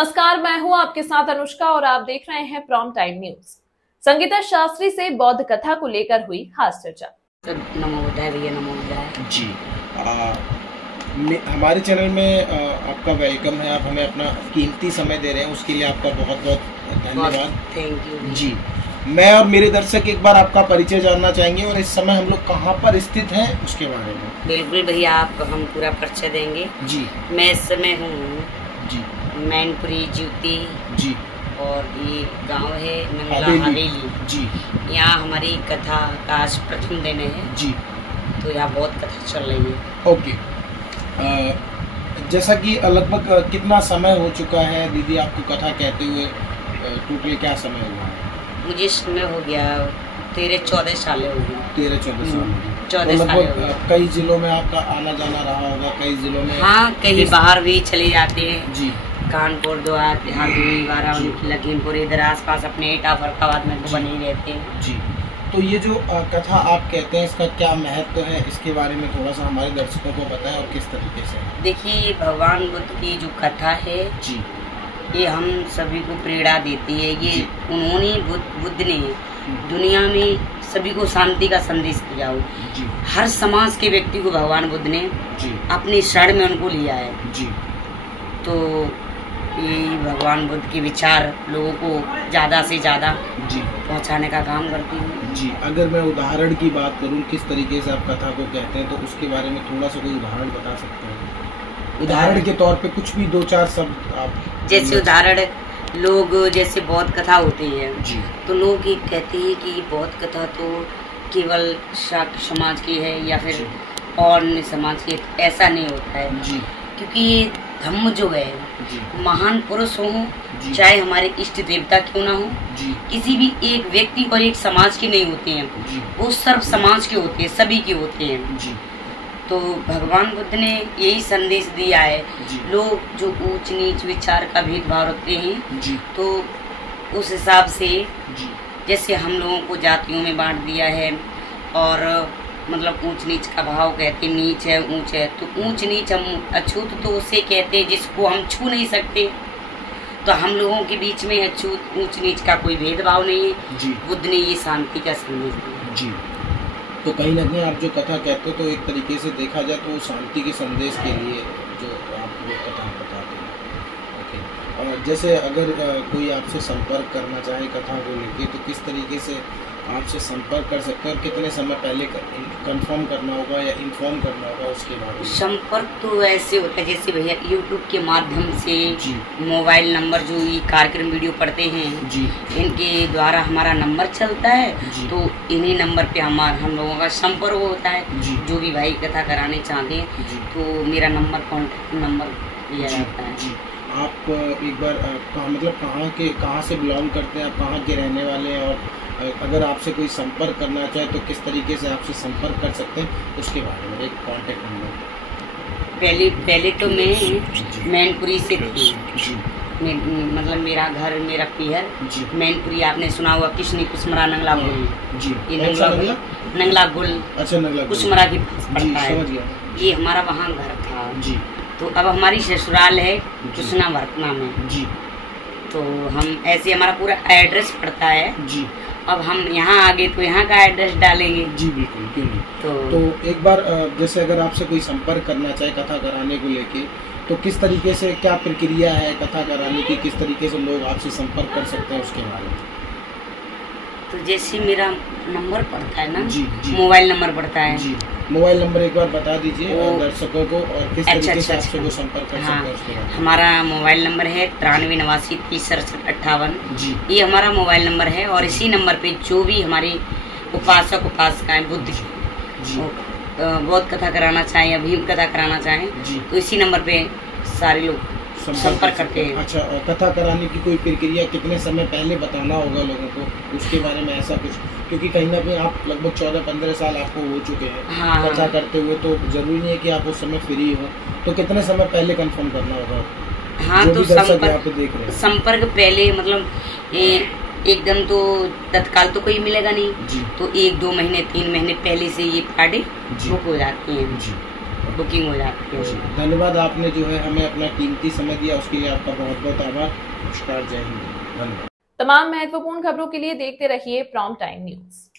नमस्कार, मैं हूं आपके साथ अनुष्का और आप देख रहे हैं prime time news. Sangeeta Shastri से बौद्ध कथा को लेकर हुई खास चर्चा। नमो बुद्धाय भैया, नमो बुद्धाय जी। हमारे चैनल में आपका वेलकम है। आप हमें अपना कीमती समय दे रहे हैं, उसके लिए आपका बहुत बहुत धन्यवाद। थैंक यू जी। मैं और मेरे दर्शक एक बार आपका परिचय जानना चाहेंगे और इस समय हम लोग कहाँ पर स्थित हैं उसके बारे में। बिल्कुल भैया, आप हम पूरा परिचय देंगे जी। मैं इस समय हूँ जी मैनपुरी ज्योति जी, और ये गांव है नंगला हवेली जी। यहाँ हमारी कथा का आज प्रथम दिन है जी। तो यहाँ बहुत कथा चल रही है। ओके। जैसा कि लगभग कितना समय हो चुका है दीदी आपको कथा कहते हुए? टोटल क्या समय हुआ है? मुझे समय हो गया 13-14 साल हो गए। 13-14 साल। 14 तो साल हो लगभग गए। कई जिलों में आपका आना जाना रहा होगा, कई जिलों में। हाँ, कहीं बाहर भी चले जाते हैं जी। कानपुर, देहाती, बाराबंकी, लखीमपुर, इधर आसपास अपने एटा फरकाबाद में तो बने ही रहते हैं। जी। तो ये जो कथा आप कहते हैं इसका क्या महत्व है, इसके बारे में थोड़ा सा हमारे दर्शकों को बताएं और किस तरीके से? देखिए, भगवान बुद्ध की जो कथा है जी, ये हम सभी को प्रेरणा देती है। ये जी। उन्होंने बुद्ध ने दुनिया में सभी को शांति का संदेश दिया हो। जी। हर समाज के व्यक्ति को भगवान बुद्ध ने जी अपनी शरण में उनको लिया है। जी। तो ये भगवान बुद्ध के विचार लोगों को ज्यादा से ज्यादा जी पहुंचाने का काम करती है। जी। अगर मैं उदाहरण की बात करूं, किस तरीके से आप कथा को कहते हैं, तो उसके बारे में थोड़ा सा कोई उदाहरण बता सकते हैं? उदाहरण के तौर पे कुछ भी 2-4 शब्द आप। जैसे उदाहरण, लोग जैसे बौद्ध कथा होती है जी, तो लोग ये कहते हैं कि बौद्ध कथा तो केवल शाक्त समाज की है या फिर और अन्य समाज की। ऐसा नहीं होता है जी, क्योंकि ये धम्म जो है जी, महान पुरुष हो, जी, चाहे हमारे इष्ट देवता क्यों ना हो, जी, किसी भी एक व्यक्ति और एक समाज के नहीं होते हैं, जी, वो सर्व समाज के होते हैं, सभी के होते हैं। जी, तो भगवान बुद्ध ने यही संदेश दिया है। जी, लोग जो ऊंच नीच विचार का भेदभाव रखते हैं, जी, तो उस हिसाब से जी, जैसे हम लोगों को जातियों में बांट दिया है और मतलब ऊंच नीच का भाव कहते, नीच है ऊंच है, तो ऊंच नीच हम अछूत तो उसे कहते हैं जिसको हम छू नहीं सकते। तो हम लोगों के बीच में अछूत ऊंच नीच का कोई भेदभाव नहीं है। जी, बुद्ध ने ये शांति का संदेश दिया। जी। तो कहीं ना कहीं आप जो कथा कहते हो तो एक तरीके से देखा जाए तो शांति के संदेश के लिए जो आप वो कथा बताते हैं। ओके। और जैसे अगर कोई आपसे संपर्क करना चाहे कथा को लेके, तो किस तरीके से आपसे संपर्क कर सकते हैं और कितने समय पहले कंफर्म करना होगा या इन्फॉर्म करना होगा उसके बारे में? संपर्क तो ऐसे होता है जैसे भैया यूट्यूब के माध्यम से जी, मोबाइल नंबर जो ये कार्यक्रम वीडियो पढ़ते हैं, जी, इनके द्वारा हमारा नंबर चलता है। जी, तो इन्हीं नंबर पे हम लोगों का संपर्क होता है। जी, जो भी भाई कथा कराने चाहते हैं जी, तो मेरा नंबर कॉन्टेक्ट नंबर दिया जी, जाता है। जी। आप एक बार कहाँ से बिलोंग करते हैं, आप कहाँ के रहने वाले हैं, और अगर आपसे कोई संपर्क करना चाहे तो किस तरीके से आपसे संपर्क कर सकते हैं उसके बारे में एक कॉन्टेक्ट नंबर? पहले तो मैं मैनपुरी से थी। जी, मतलब मेरा घर, मेरा पिहर जी, मैनपुरी। आपने सुना हुआ किशनी कुसमरा नंगला गुल। जी। ये कौन सा नंगला नंगला? नंगला गुल अच्छा, नंगला गुल। कुसमरा के पास जी, पड़ता है। समझ गया। ये हमारा वहाँ घर था। जी, तो अब हमारी ससुराल है कृष्णा वर्तना में। जी, तो हम ऐसे हमारा पूरा एड्रेस पड़ता है। जी। अब हम यहाँ आ गए तो यहाँ का एड्रेस डालेंगे। जी, बिल्कुल, क्यों नहीं। तो एक बार जैसे अगर आपसे कोई संपर्क करना चाहे कथा कराने को लेके, तो किस तरीके से, क्या प्रक्रिया है कथा कराने की, किस तरीके से लोग आपसे संपर्क कर सकते हैं उसके बारे में? तो जैसे मेरा नंबर पड़ता है ना, जी, जी, मोबाइल नंबर पड़ता है। जी। मोबाइल नंबर एक बार बता दीजिए दर्शकों को, और किस अच्छा, तरीके से अच्छा, आपसे वो संपर्क कर हाँ, सकते हैं उसके बारे में? हमारा मोबाइल नंबर है 93 89 30 67 58। जी, ये हमारा मोबाइल नंबर है और इसी नंबर पे जो भी हमारे उपासक उपासिकाएं बुद्ध की जी, बौद्ध कथा कराना चाहें या भीम कथा कराना चाहें जी, तो इसी नंबर पे सारे लोग संपर्क करते हैं। अच्छा, और कथा कराने की कोई प्रक्रिया कितने समय पहले बताना होगा लोगों को उसके बारे में, ऐसा कुछ? क्योंकि कहीं ना कहीं आप लगभग 14-15 साल आपको हो चुके हैं हाँ, कथा करते हुए, तो जरूरी नहीं है कि आप उस समय फ्री हो, तो कितने समय पहले कंफर्म करना होगा? हाँ, जो तो भी दर्शक यहाँ पे देख रहे हैं। संपर्क पहले मतलब एकदम तो तत्काल तो कोई मिलेगा नहीं। जी, तो 1-2 महीने 3 महीने पहले से ये पार्टी जी, बुक हो जाती है। जी। बुकिंग हो जाती है उसमें। धन्यवाद, आपने जो है हमें अपना कीमती समय दिया, उसके लिए आपका बहुत बहुत आभार। नमस्कार, जय हिंद, धन्यवाद। तमाम महत्वपूर्ण खबरों के लिए देखते रहिए प्रॉम्प्ट टाइम न्यूज।